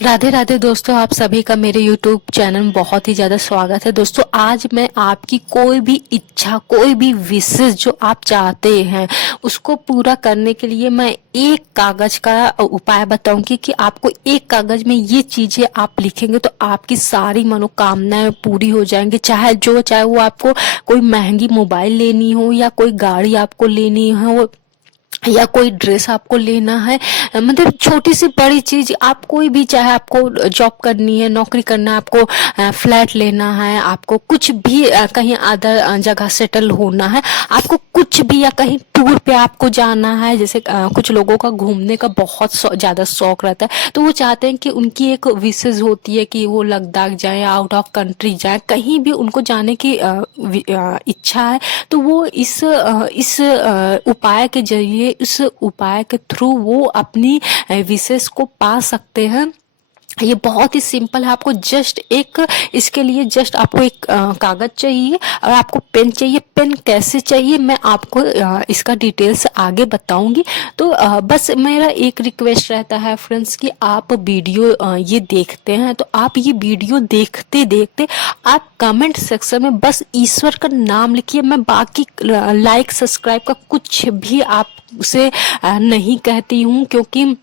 राधे राधे दोस्तों, आप सभी का मेरे YouTube चैनल में बहुत ही ज़्यादा स्वागत है। दोस्तों, आज मैं आपकी कोई भी इच्छा, कोई भी विशेष जो आप चाहते हैं उसको पूरा करने के लिए मैं एक कागज का उपाय बताऊंगी कि आपको एक कागज में ये चीजें आप लिखेंगे तो आपकी सारी मनोकामनाएं पूरी हो जाएंगी। चाहे वो आपको कोई महंगी मोबाइल लेनी हो या कोई गाड़ी आपको लेनी हो या कोई ड्रेस आपको लेना है, मतलब छोटी सी बड़ी चीज आप कोई भी, चाहे आपको जॉब करनी है, नौकरी करना है, आपको फ्लैट लेना है, आपको कुछ भी कहीं अदर जगह सेटल होना है, आपको कुछ भी, या कहीं टूर पे आपको जाना है। जैसे कुछ लोगों का घूमने का बहुत ज्यादा शौक रहता है, तो वो चाहते हैं कि उनकी एक विशेष होती है कि वो लद्दाख जाए, आउट ऑफ कंट्री जाए, कहीं भी उनको जाने की इच्छा है। तो वो इस उपाय के जरिए, इस उपाय के थ्रू वो अपनी विशेष को पा सकते हैं। ये बहुत ही सिंपल है। आपको जस्ट एक, इसके लिए जस्ट आपको एक कागज चाहिए और आपको पेन चाहिए। पेन कैसे चाहिए मैं आपको इसका डिटेल्स आगे बताऊंगी। तो बस मेरा एक रिक्वेस्ट रहता है फ्रेंड्स कि आप वीडियो ये देखते हैं तो आप ये वीडियो देखते देखते आप कमेंट सेक्शन में बस ईश्वर का नाम लिखिए। मैं बाकी लाइक सब्सक्राइब का कुछ भी आपसे नहीं कहती हूँ, क्योंकि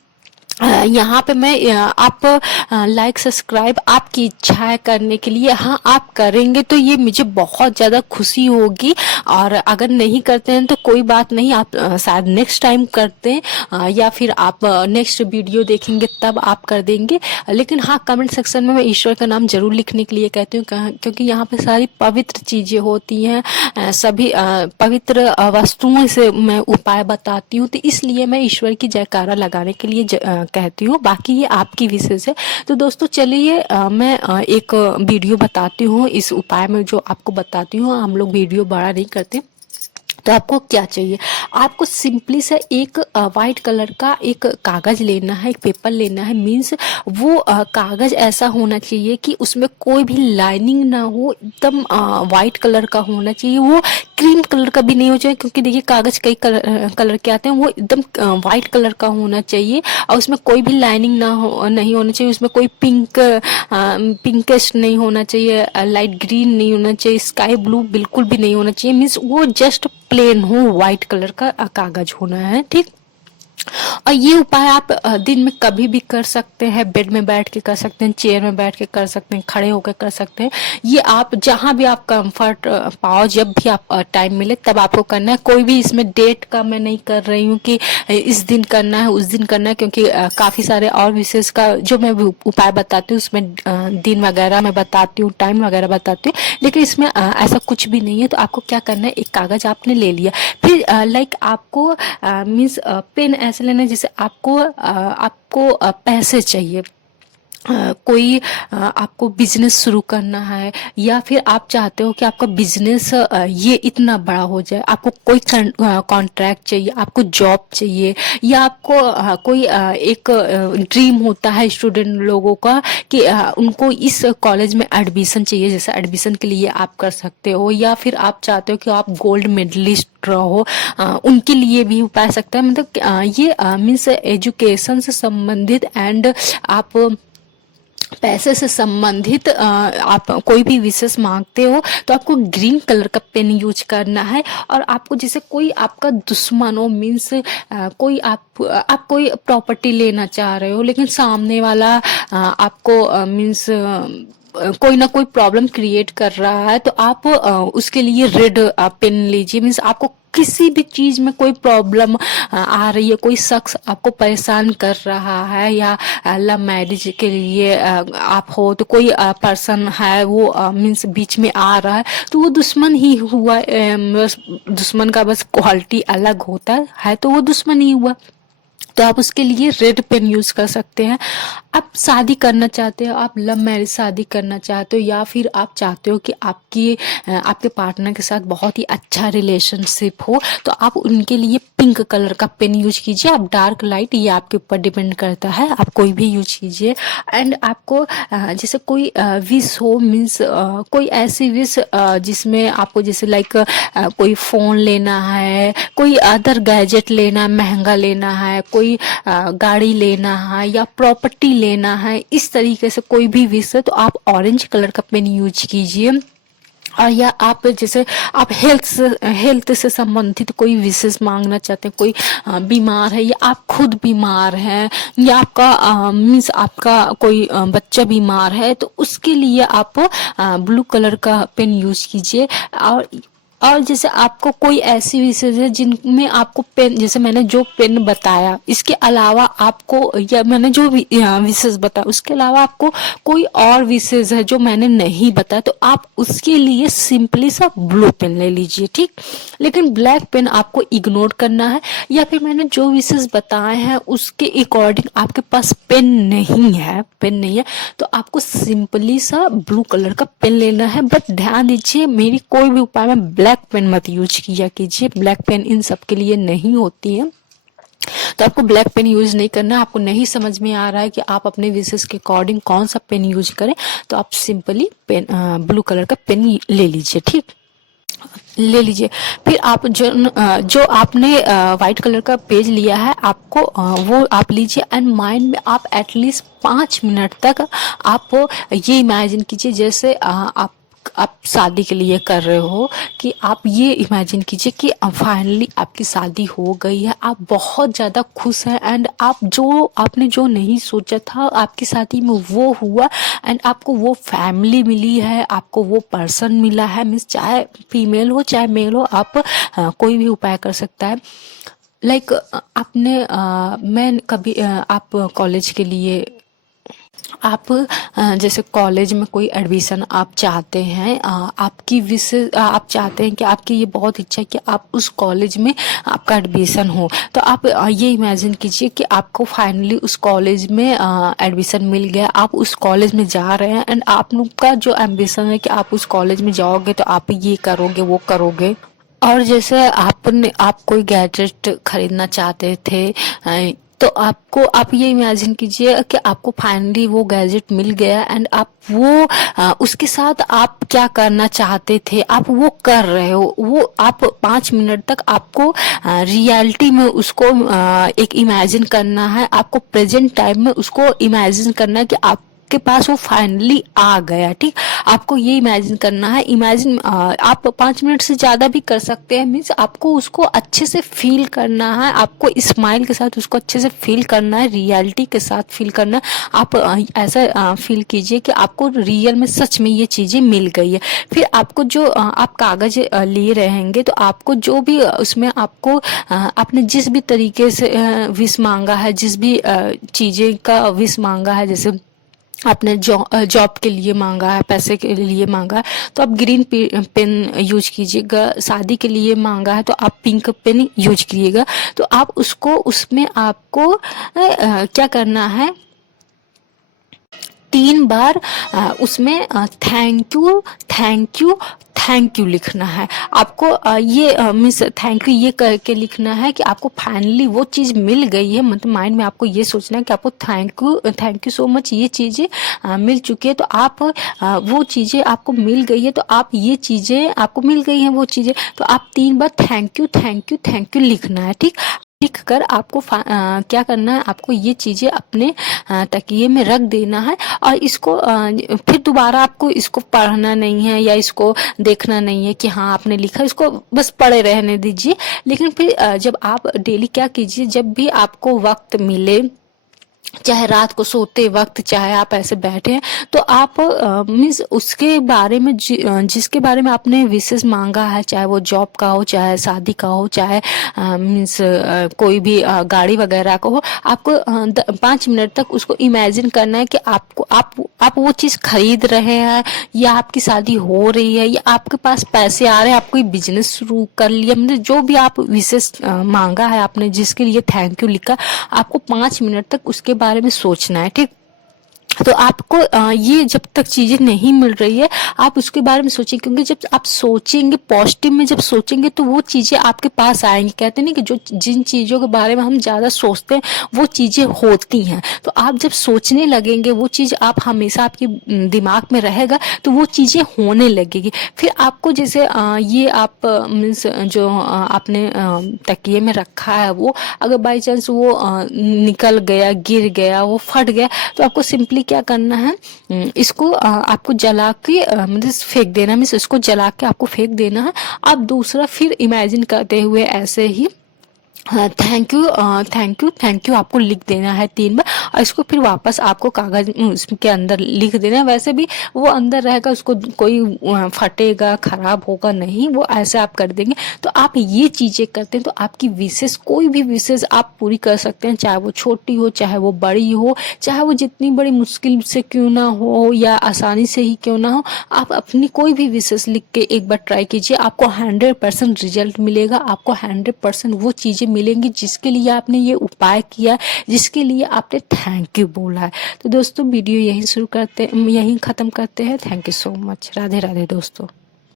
यहाँ पे मैं आप लाइक सब्सक्राइब आपकी इच्छा है करने के लिए, हाँ आप करेंगे तो ये मुझे बहुत ज़्यादा खुशी होगी। और अगर नहीं करते हैं तो कोई बात नहीं, आप शायद नेक्स्ट टाइम करते हैं या फिर आप नेक्स्ट वीडियो देखेंगे तब आप कर देंगे। लेकिन हाँ, कमेंट सेक्शन में मैं ईश्वर का नाम जरूर लिखने के लिए कहती हूँ, क्योंकि यहाँ पे सारी पवित्र चीज़ें होती हैं, सभी पवित्र वस्तुओं से मैं उपाय बताती हूँ, तो इसलिए मैं ईश्वर की जयकारा लगाने के लिए कहती हूँ। बाकी ये आपकी विशेष है। तो दोस्तों चलिए मैं एक वीडियो बताती हूँ, इस उपाय में जो आपको बताती हूँ। हम लोग वीडियो बड़ा नहीं करते। तो आपको क्या चाहिए, आपको सिंपली से एक वाइट कलर का एक कागज लेना है, एक पेपर लेना है। मीन्स वो कागज ऐसा होना चाहिए कि उसमें कोई भी लाइनिंग ना हो, एकदम वाइट कलर का होना चाहिए। वो क्रीम कलर का भी नहीं हो चाहिए, क्योंकि देखिए कागज कई कलर के आते हैं। वो एकदम वाइट कलर का होना चाहिए और उसमें कोई भी लाइनिंग नहीं होना चाहिए। उसमें कोई पिंकिश नहीं होना चाहिए, लाइट ग्रीन नहीं होना चाहिए, स्काई ब्लू बिल्कुल भी नहीं होना चाहिए। मीन्स वो जस्ट प्लेन हो, व्हाइट कलर का कागज होना है, ठीक। और ये उपाय आप दिन में कभी भी कर सकते हैं। बेड में बैठ के कर सकते हैं, चेयर में बैठ के कर सकते हैं, खड़े होकर कर सकते हैं। ये आप जहां भी आप कंफर्ट पाओ, जब भी आप टाइम मिले तब आपको करना है। कोई भी इसमें डेट का मैं नहीं कर रही हूँ कि इस दिन करना है, उस दिन करना है, क्योंकि काफी सारे और विशेष का जो मैं उपाय बताती हूँ उसमें दिन वगैरह मैं बताती हूँ, टाइम वगैरह बताती हूँ। लेकिन इसमें ऐसा कुछ भी नहीं है। तो आपको क्या करना है, एक कागज आपने ले लिया, फिर लाइक आपको मीन्स पेन ऐसे लेना है जैसे आपको पैसे चाहिए। कोई आपको बिजनेस शुरू करना है, या फिर आप चाहते हो कि आपका बिजनेस ये इतना बड़ा हो जाए, आपको कोई कॉन्ट्रैक्ट चाहिए, आपको जॉब चाहिए, या आपको कोई एक ड्रीम होता है स्टूडेंट लोगों का कि उनको इस कॉलेज में एडमिशन चाहिए। जैसे एडमिशन के लिए आप कर सकते हो, या फिर आप चाहते हो कि आप गोल्ड मेडलिस्ट रहो, उनके लिए भी उपाय सकता है। मतलब ये मीन्स एजुकेशन से संबंधित एंड आप पैसे से संबंधित आप कोई भी विशेष मांगते हो तो आपको ग्रीन कलर का पेन यूज करना है। और आपको जैसे कोई आपका दुश्मन हो, मीन्स कोई आप कोई प्रॉपर्टी लेना चाह रहे हो, लेकिन सामने वाला आपको मीन्स कोई ना कोई प्रॉब्लम क्रिएट कर रहा है, तो आप उसके लिए रेड पेन लीजिए। मीन्स आपको किसी भी चीज में कोई प्रॉब्लम आ रही है, कोई शख्स आपको परेशान कर रहा है, या लव मैरिज के लिए आप हो, तो कोई पर्सन है वो मीन्स बीच में आ रहा है, तो वो दुश्मन ही हुआ। बस दुश्मन का बस क्वालिटी अलग होता है, तो वो दुश्मन ही हुआ। तो आप उसके लिए रेड पेन यूज कर सकते हैं। आप शादी करना चाहते हो, आप लव मैरिज शादी करना चाहते हो, या फिर आप चाहते हो कि आपके पार्टनर के साथ बहुत ही अच्छा रिलेशनशिप हो, तो आप उनके लिए पिंक कलर का पेन यूज कीजिए। आप डार्क लाइट, ये आपके ऊपर डिपेंड करता है, आप कोई भी यूज कीजिए। एंड आपको जैसे कोई विश हो, मीन्स कोई ऐसी विश जिसमें आपको जैसे लाइक कोई फोन लेना है, कोई अदर गैजेट लेना है, महंगा लेना है, कोई गाड़ी लेना है, या प्रॉपर्टी लेना है। इस तरीके से कोई भी विश है तो आप ऑरेंज कलर का पेन यूज कीजिए। और या आप जैसे आप हेल्थ से संबंधित कोई विशेष मांगना चाहते हैं, कोई बीमार है या आप खुद बीमार हैं या आपका मीन्स आपका कोई बच्चा बीमार है, तो उसके लिए आप ब्लू कलर का पेन यूज कीजिए। और जैसे आपको कोई ऐसी विशेष है जिनमें आपको पेन, जैसे मैंने जो पेन बताया इसके अलावा आपको, या मैंने जो विशेष बताया उसके अलावा आपको कोई और विशेष है जो मैंने नहीं बताया, तो आप उसके लिए सिंपली सा ब्लू पेन ले लीजिए, ठीक। लेकिन ब्लैक पेन आपको इग्नोर करना है, या फिर मैंने जो विशेष बताए हैं उसके अकॉर्डिंग आपके पास पेन नहीं है तो आपको सिंपली सा ब्लू कलर का पेन लेना है। बट ध्यान दीजिए, मेरी कोई भी उपाय में ब्लैक पेन मत यूज किया कीजिए, ब्लैक पेन इन सब के लिए नहीं होती है। तो आपको ब्लैक पेन यूज नहीं करना। आपको नहीं समझ में आ रहा है कि आप अपने विशेष के अकॉर्डिंग कौन सा पेन यूज करें, तो आप सिंपली पेन ब्लू कलर का पेन ले लीजिए, ठीक, ले लीजिए। फिर आप जो आपने व्हाइट कलर का पेज लिया है, आपको वो आप लीजिए एंड माइंड में आप एटलीस्ट 5 मिनट तक आप ये इमेजिन कीजिए जैसे आप शादी के लिए कर रहे हो, कि आप ये इमेजिन कीजिए कि फाइनली आपकी शादी हो गई है, आप बहुत ज़्यादा खुश हैं एंड आपने जो नहीं सोचा था आपकी शादी में वो हुआ एंड आपको वो फैमिली मिली है, आपको वो पर्सन मिला है, मीन्स चाहे फीमेल हो चाहे मेल हो, आप कोई भी उपाय कर सकता है। लाइक आपने मैं कभी आप कॉलेज के लिए आप जैसे कॉलेज में कोई एडमिशन आप चाहते हैं, आपकी विशेष आप चाहते हैं कि आपकी ये बहुत इच्छा है कि आप उस कॉलेज में आपका एडमिशन हो, तो आप ये इमेजिन कीजिए कि आपको फाइनली उस कॉलेज में एडमिशन मिल गया, आप उस कॉलेज में जा रहे हैं एंड आप लोग का जो एम्बिशन है कि आप उस कॉलेज में जाओगे तो आप ये करोगे वो करोगे। और जैसे आप कोई गैजेट खरीदना चाहते थे, तो आप ये इमेजिन कीजिए कि आपको फाइनली वो गैजेट मिल गया एंड आप वो उसके साथ आप क्या करना चाहते थे आप वो कर रहे हो। वो आप 5 मिनट तक आपको रियलिटी में उसको एक इमेजिन करना है, आपको प्रेजेंट टाइम में उसको इमेजिन करना है कि आपके पास वो फाइनली आ गया, ठीक। आपको ये इमेजिन करना है, आप 5 मिनट से ज्यादा भी कर सकते हैं, मीन्स आपको उसको अच्छे से फील करना है, आपको स्माइल के साथ उसको अच्छे से फील करना है, रियलिटी के साथ फील करना है। आप ऐसा फील कीजिए कि आपको रियल में सच में ये चीजें मिल गई है। फिर आपको जो आप कागज लिए रहेंगे, तो आपको जो भी उसमें आपको आपने जिस भी तरीके से विश मांगा है, जिस भी चीजें का विश मांगा है, जैसे आपने जॉब के लिए मांगा है, पैसे के लिए मांगा है, तो आप ग्रीन पेन यूज कीजिएगा। शादी के लिए मांगा है तो आप पिंक पेन यूज कीजिएगा। तो आप उसको उसमें आपको क्या करना है, 3 बार उसमें थैंक यू लिखना है। आपको ये मीन्स थैंक यू ये करके लिखना है कि आपको फाइनली वो चीज़ मिल गई है, मतलब माइंड में आपको ये सोचना है कि आपको थैंक यू सो मच, ये चीज़ें मिल चुकी है। तो आप वो चीज़ें आपको मिल गई है, तो आप ये चीज़ें आपको मिल गई हैं वो चीज़ें, तो आप 3 बार थैंक यू लिखना है, ठीक। लिख कर आपको क्या करना है, आपको ये चीजें अपने तकिए में रख देना है और इसको फिर दोबारा आपको इसको पढ़ना नहीं है या इसको देखना नहीं है कि हाँ आपने लिखा, इसको बस पढ़े रहने दीजिए। लेकिन फिर जब आप डेली क्या कीजिए, जब भी आपको वक्त मिले, चाहे रात को सोते वक्त, चाहे आप ऐसे बैठे हैं, तो आप मीन्स उसके बारे में जिसके बारे में आपने विशेष मांगा है, चाहे वो जॉब का हो, चाहे शादी का हो, चाहे मीन्स कोई भी गाड़ी वगैरह का हो, आपको 5 मिनट तक उसको इमेजिन करना है कि आप वो चीज़ खरीद रहे हैं, या आपकी शादी हो रही है, या आपके पास पैसे आ रहे हैं, आप कोई बिजनेस शुरू कर लिया, मतलब जो भी आप विशेष मांगा है आपने, जिसके लिए थैंक यू लिखा, आपको 5 मिनट तक उसके बारे में सोचना है, ठीक। तो आपको ये जब तक चीजें नहीं मिल रही है आप उसके बारे में सोचिए, क्योंकि जब आप सोचेंगे पॉजिटिव में, जब सोचेंगे तो वो चीजें आपके पास आएंगी। कहते नहीं कि जो जिन चीजों के बारे में हम ज्यादा सोचते हैं वो चीजें होती हैं। तो आप जब सोचने लगेंगे वो चीज आप हमेशा आपके दिमाग में रहेगा तो वो चीजें होने लगेगी। फिर आपको जैसे ये आप मीन्स जो आपने तकिए में रखा है वो अगर बाई चांस वो निकल गया, गिर गया, वो फट गया, तो आपको सिंपली क्या करना है, इसको आपको जला के मतलब फेंक देना, मीन्स इसको जला के आपको फेंक देना है। आप दूसरा फिर इमेजिन करते हुए ऐसे ही thank you thank you thank you आपको लिख देना है 3 बार, और इसको फिर वापस आपको कागज उसके अंदर लिख देना है। वैसे भी वो अंदर रहेगा, उसको कोई फटेगा, खराब होगा नहीं, वो ऐसे आप कर देंगे। तो आप ये चीजें करते हैं तो आपकी विशेष, कोई भी विशेष आप पूरी कर सकते हैं, चाहे वो छोटी हो चाहे वो बड़ी हो, चाहे वो जितनी बड़ी मुश्किल से क्यों ना हो या आसानी से ही क्यों ना हो। आप अपनी कोई भी विशेष लिख के एक बार ट्राई कीजिए, आपको 100% रिजल्ट मिलेगा, आपको 100% वो चीजें मिलेंगी जिसके लिए आपने ये उपाय किया, जिसके लिए आपने थैंक यू बोला है। तो दोस्तों वीडियो यहीं शुरू करते, यहीं खत्म करते हैं। Thank you so much. Radhe Radhe दोस्तों।